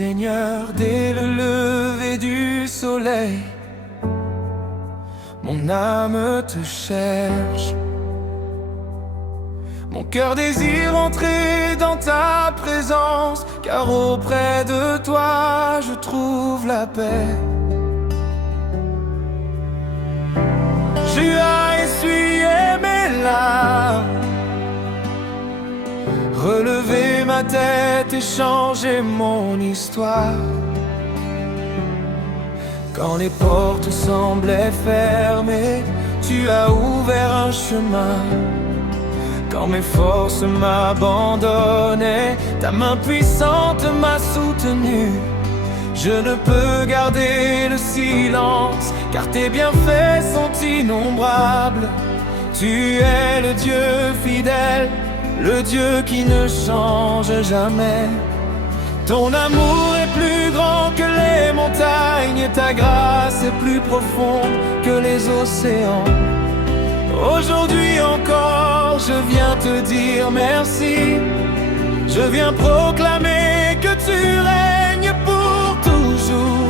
Seigneur, dès le lever du soleil, mon âme te cherche. Mon cœur désire entrer dans ta présence, car auprès de toi je trouve la paix. Tu as essuyé mes larmes, relevé ma tête et changé mon histoire. Quand les portes semblaient fermées, tu as ouvert un chemin. Quand mes forces m'abandonnaient, ta main puissante m'a soutenu. Je ne peux garder le silence, car tes bienfaits sont innombrables. Tu es le Dieu fidèle, le Dieu qui ne change jamais. Ton amour est plus grand que les montagnes, et ta grâce est plus profonde que les océans. Aujourd'hui encore, je viens te dire merci. Je viens proclamer que tu règnes pour toujours.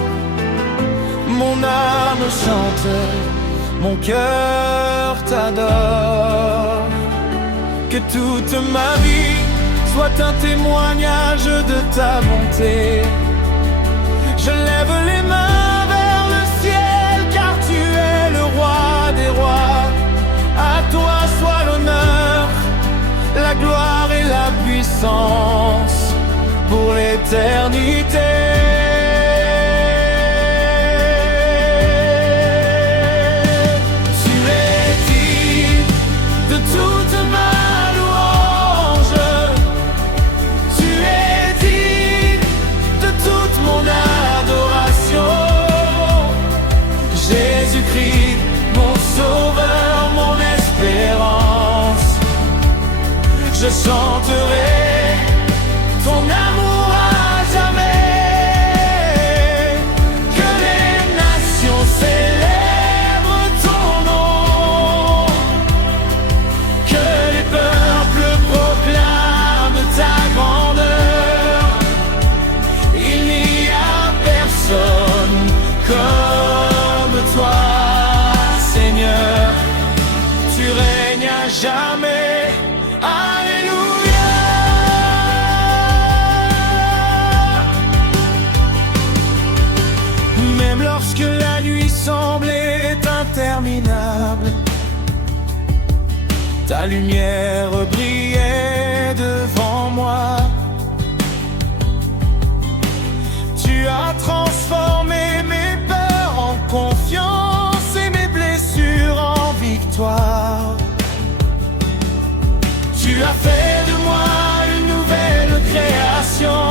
Mon âme chante, mon cœur t'adore. Que toute ma vie soit un témoignage de ta bonté. Je lève les mains vers le ciel, car tu es le roi des rois. À toi soit l'honneur, la gloire et la puissance pour l'éternité. Tu es digne de toute ma louange. Tu es digne de toute mon adoration. Jésus-Christ, mon sauveur, mon espérance. Je chanterai ton amour à jamais. Que les nations célèbrent ton nom. Que les peuples proclament ta grandeur. Il n'y a personne comme toi, Seigneur. Tu règnes à jamais. Alléluia. Même lorsque la nuit semblait interminable, ta lumière brillait devant moi. Tu as transformé mes peurs en confiance et mes blessures en victoire. Tu as fait de moi une nouvelle création.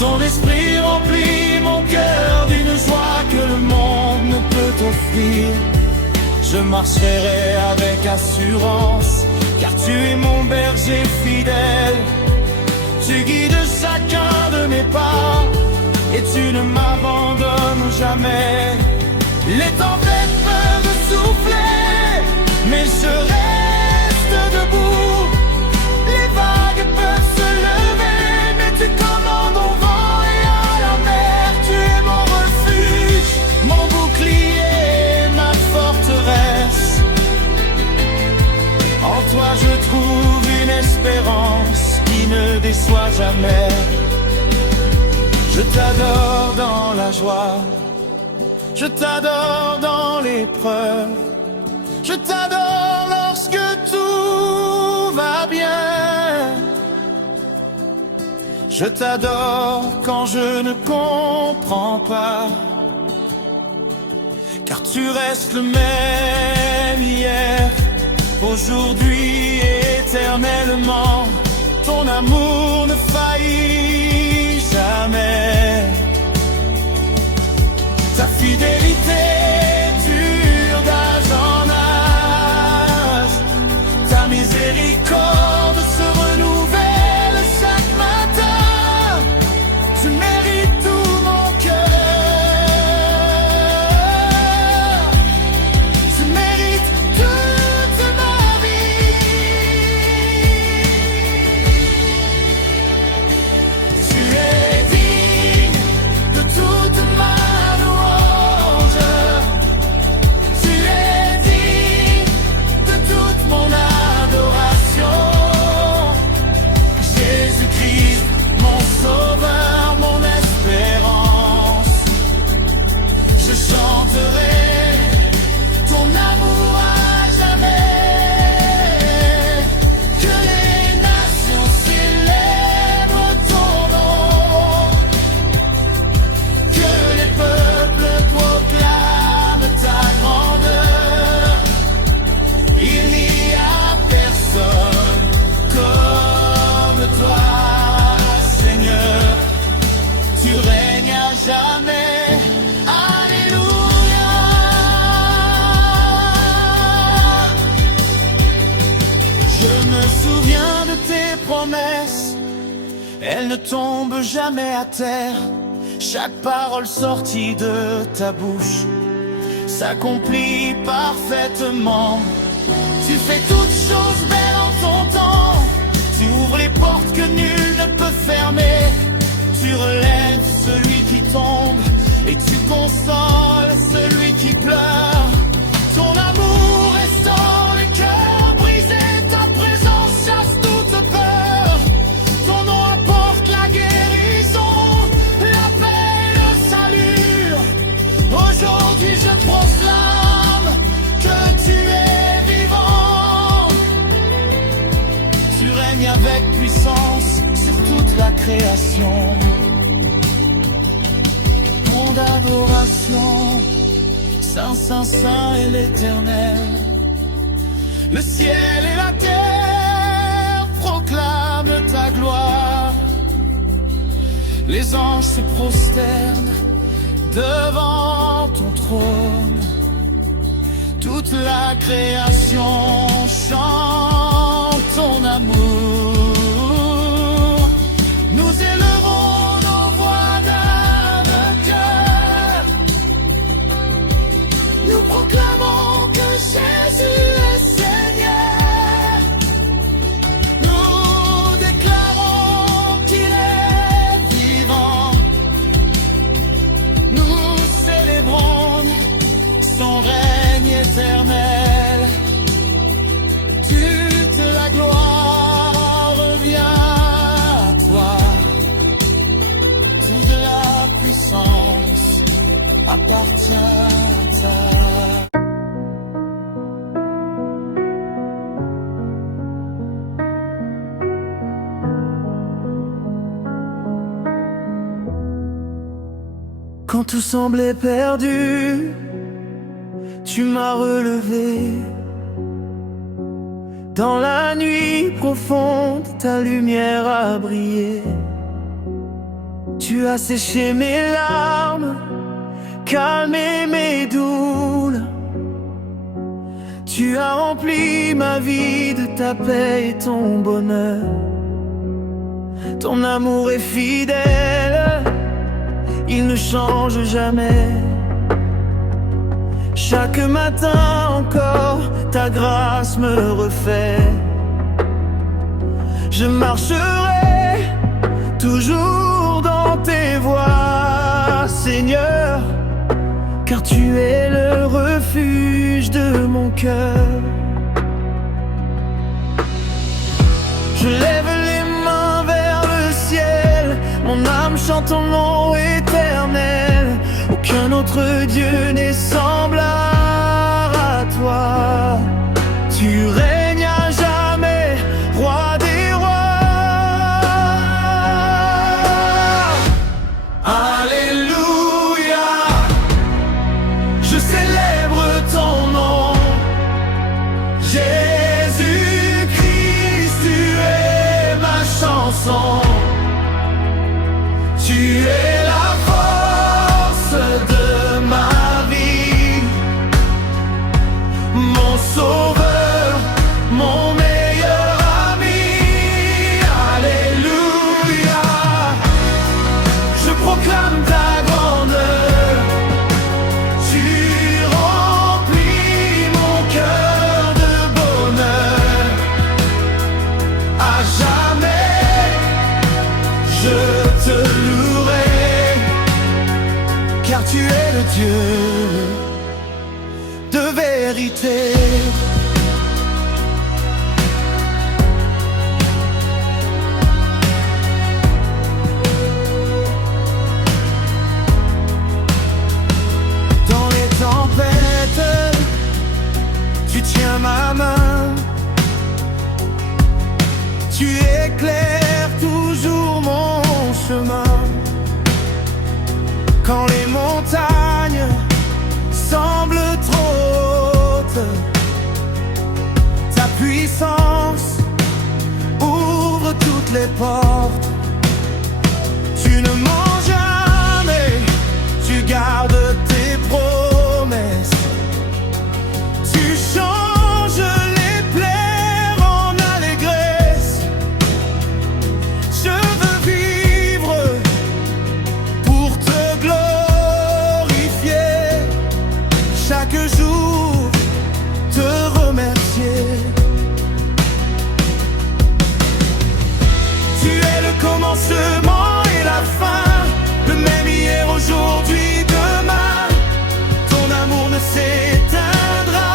Ton esprit remplit mon cœur d'une joie que le monde ne peut offrir. Je marcherai avec assurance, car tu es mon berger fidèle. Tu guides chacun de mes pas, et tu ne m'abandonnes jamais. Les tempêtes peuvent souffler, mais je reste debout. Les vagues peuvent se lever, mais tu commandes au vent et à la mer. Tu es mon refuge, mon bouclier, ma forteresse. En toi je trouve une espérance qui ne déçoit jamais. Je t'adore dans la joie, je t'adore dans l'épreuve. Je t'adore lorsque tout va bien. Je t'adore quand je ne comprends pas, car tu restes le même hier, aujourd'hui et éternellement. Ton amour ne faillit jamais. Ta fidélité dure d'âge en âge. Ta miséricorde se renouvelle chaque matin. Tu mérites tout mon cœur. Tu mérites toute ma vie. promesse, elle ne tombe jamais à terre. Chaque parole sortie de ta bouche s'accomplit parfaitement. Tu fais toutes choses belles en ton temps. Tu ouvres les portes que nul ne peut fermer. Tu relèves celui qui tombe et tu consoles celui qui pleure. Ton amour restaure le cœur brisé. Ta présence chasse toute peur. Ton nom apporte la guérison, la paix et le salut. Aujourd'hui je proclame que tu es vivant. Tu règnes avec puissance sur toute la création. Mon d'adoration, Saint, Saint, Saint est l'Éternel. Le ciel et la terre proclament ta gloire. Les anges se prosternent devant ton trône. Toute la création chante ton amour. Nous élevons nos voix d'âme cœur. Nous proclamons que Jésus est Seigneur. Nous déclarons qu'il est vivant. Nous célébrons son règne éternel. Toute la gloire revient à toi. Toute la puissance appartient à toi. Quand tout semblait perdu, tu m'as relevé. Dans la nuit profonde, ta lumière a brillé. Tu as séché mes larmes, calmé mes douleurs. Tu as rempli ma vie de ta paix et ton bonheur. Ton amour est fidèle, il ne change jamais. Chaque matin encore, ta grâce me refait. Je marcherai toujours dans tes voies, Seigneur, car tu es le refuge de mon cœur. Je lève les mains vers le ciel, mon âme chante ton nom éternel. Aucun autre Dieu n'est semblable à toi. Tu règnes à jamais, roi des rois. Alléluia, je célèbre ton nom. Jésus-Christ, tu es ma chanson. Tu es la force de ma vie, mon sauveur, mon meilleur ami. Alléluia, je proclame ta grandeur. Tu remplis mon cœur de bonheur. À jamais, je te louerai, car tu es le Dieu de vérité. Dans les tempêtes, tu tiens ma main. Tu éclaires toujours mon chemin. Quand les montagnes semblent trop hautes, ta puissance ouvre toutes les portes. Tu ne mens jamais, tu gardes tes promesses. Tu changes les plaies en allégresse. chaque jour te remercier. Tu es le commencement et la fin, le même hier, aujourd'hui, demain. Ton amour ne s'éteindra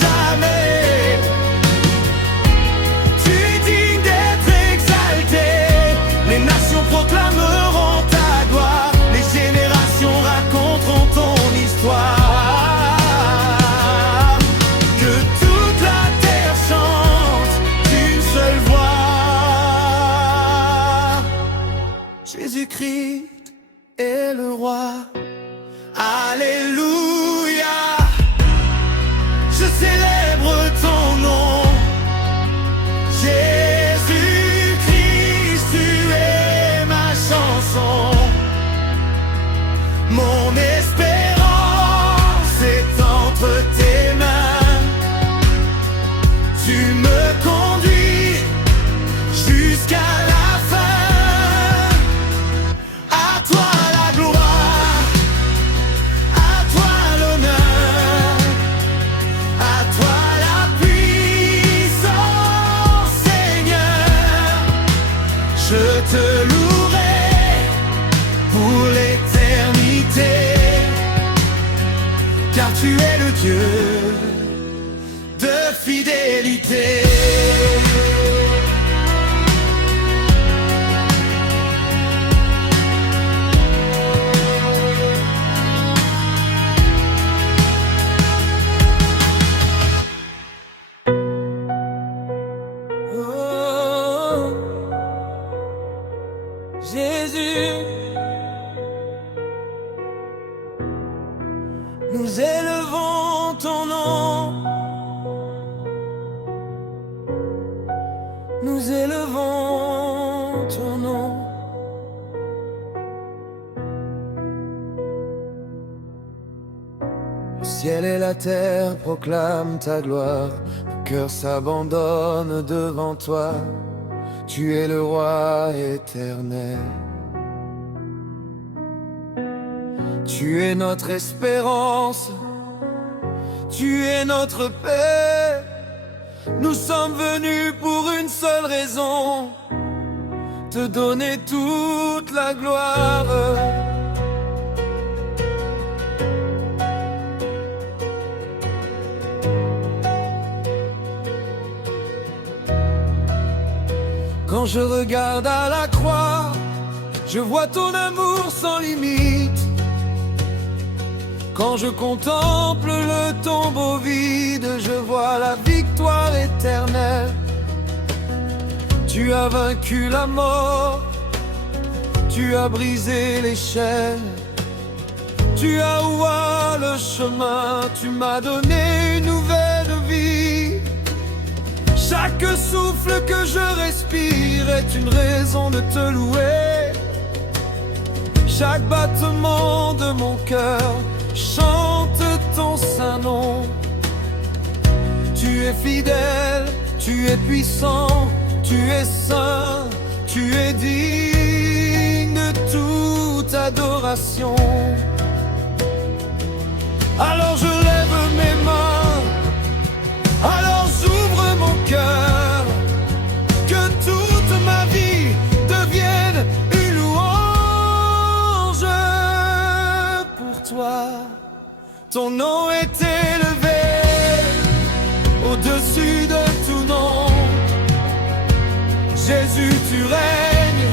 jamais. Tu es digne d'être exalté. Les nations proclameront ta gloire. Les générations raconteront ton histoire. Que toute la terre chante d'une seule voix. Jésus-Christ est le roi. Alléluia. Je célèbre ton nom. Jésus-Christ, tu es ma chanson. Mon espérance est entre tes mains. Tu me conduis jusqu'à la fin. À toi la gloire, à toi l'honneur, à toi la puissance, Seigneur. Je te louerai pour l'éternité, car tu es le Dieu de fidélité. Oh, Jésus, nous élevons ton nom. Nous élevons ton nom. Le ciel et la terre proclament ta gloire. Le cœur s'abandonne devant toi. Tu es le roi éternel. Tu es notre espérance. Tu es notre paix. Nous sommes venus pour une seule raison, te donner toute la gloire. Quand je regarde à la croix, je vois ton amour sans limite. Quand je contemple le tombeau vide, je vois la victoire éternelle. Tu as vaincu la mort, tu as brisé les chaînes. Tu as ouvert le chemin, tu m'as donné une nouvelle vie. Chaque souffle que je respire est une raison de te louer. Chaque battement de mon cœur chante ton saint nom. Tu es fidèle, tu es puissant, tu es saint, tu es digne de toute adoration. Alors je lève mes mains, alors j'ouvre mon cœur, que toute ma vie devienne une louange pour toi. Ton nom est élevé au-dessus de tout nom. Jésus, tu règnes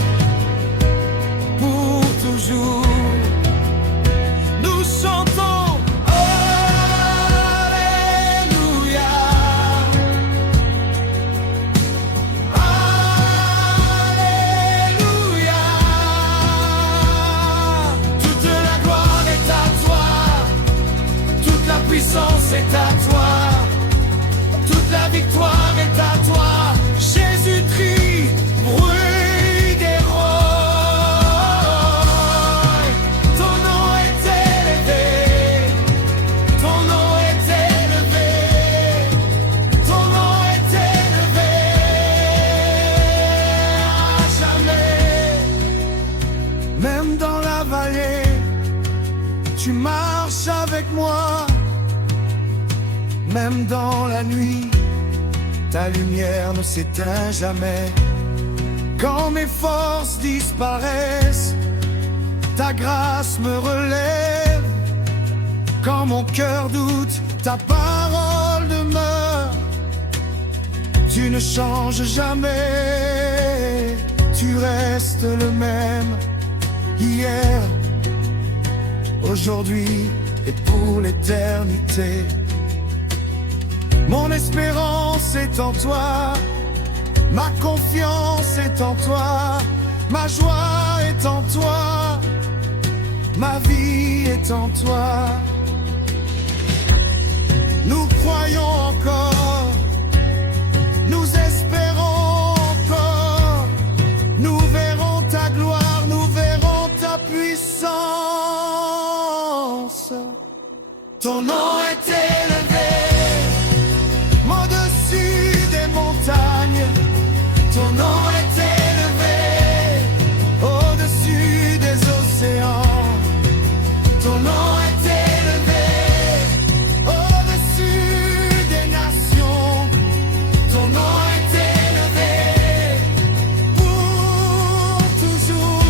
pour toujours. Nous chantons Alléluia. Alléluia. Toute la gloire est à toi. Toute la puissance est à toi. Toute la victoire est à toi. Jésus-Christ, bruit des rois. Ton nom est élevé. Ton nom est élevé. Ton nom est élevé à jamais. Même dans la vallée, tu marches avec moi. Même dans la nuit, ta lumière ne s'éteint jamais. Quand mes forces disparaissent, ta grâce me relève. Quand mon cœur doute, ta parole demeure. Tu ne changes jamais, tu restes le même. Hier, aujourd'hui et pour l'éternité. Mon espérance est en toi, ma confiance est en toi, ma joie est en toi, ma vie est en toi. Nous croyons encore, nous espérons encore, nous verrons ta gloire, nous verrons ta puissance. Ton nom est élevé au-dessus des montagnes, ton nom est élevé au-dessus des océans, ton nom est élevé au-dessus des nations, ton nom est élevé pour toujours.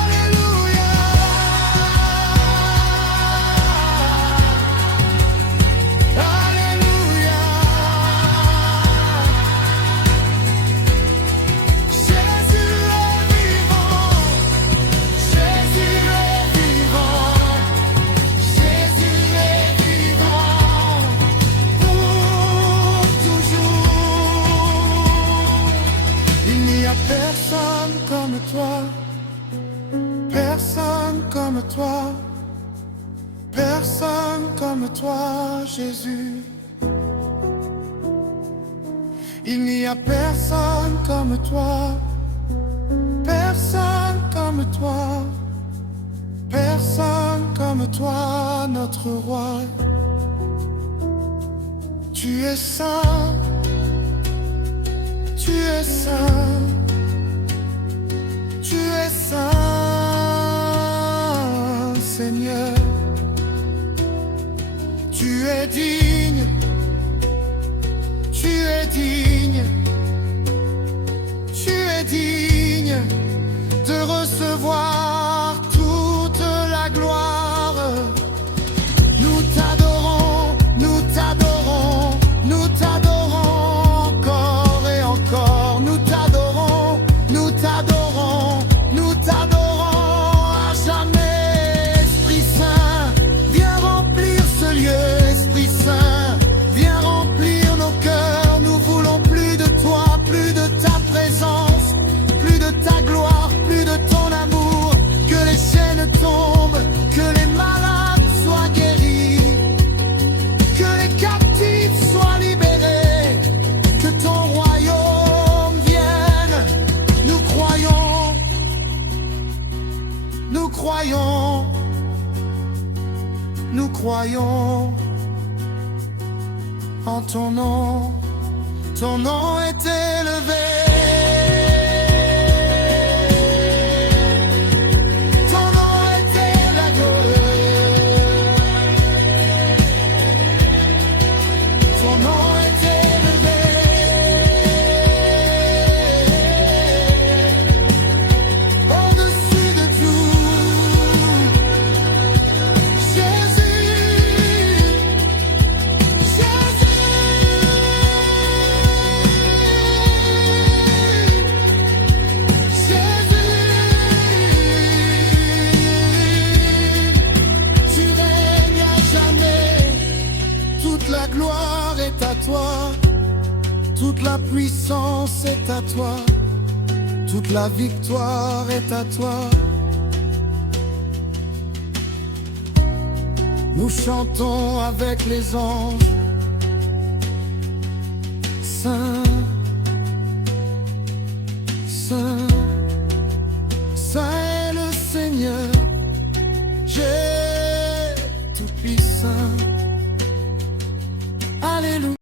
Alléluia. Personne comme toi, personne comme toi, personne comme toi, Jésus. Il n'y a personne comme toi, personne comme toi, personne comme toi, notre roi. Tu es saint, tu es saint. Tu es saint, Seigneur. Tu es digne, tu es digne, tu es digne de recevoir toute la gloire. Nous t'adorons, nous t'adorons, nous t'adorons encore et encore. Nous t'adorons, nous t'adorons. Nous t'adorons à jamais, Esprit Saint, viens remplir ce lieu, Esprit Saint, viens remplir nos cœurs. Nous voulons plus de toi, plus de ta présence, plus de ta gloire, plus de ton amour. Que les chaînes tombent, que les malades soient guéris, que les captifs soient libérés, que ton royaume vienne. Nous croyons, nous croyons, nous croyons en ton nom est élevé. Ton nom est élevé. Ton nom est élevé. Au-dessus de tout. La gloire est à toi, toute la puissance est à toi, toute la victoire est à toi. Nous chantons avec les anges, Saint, Saint, Saint est le Seigneur, Dieu tout puissant. Alléluia.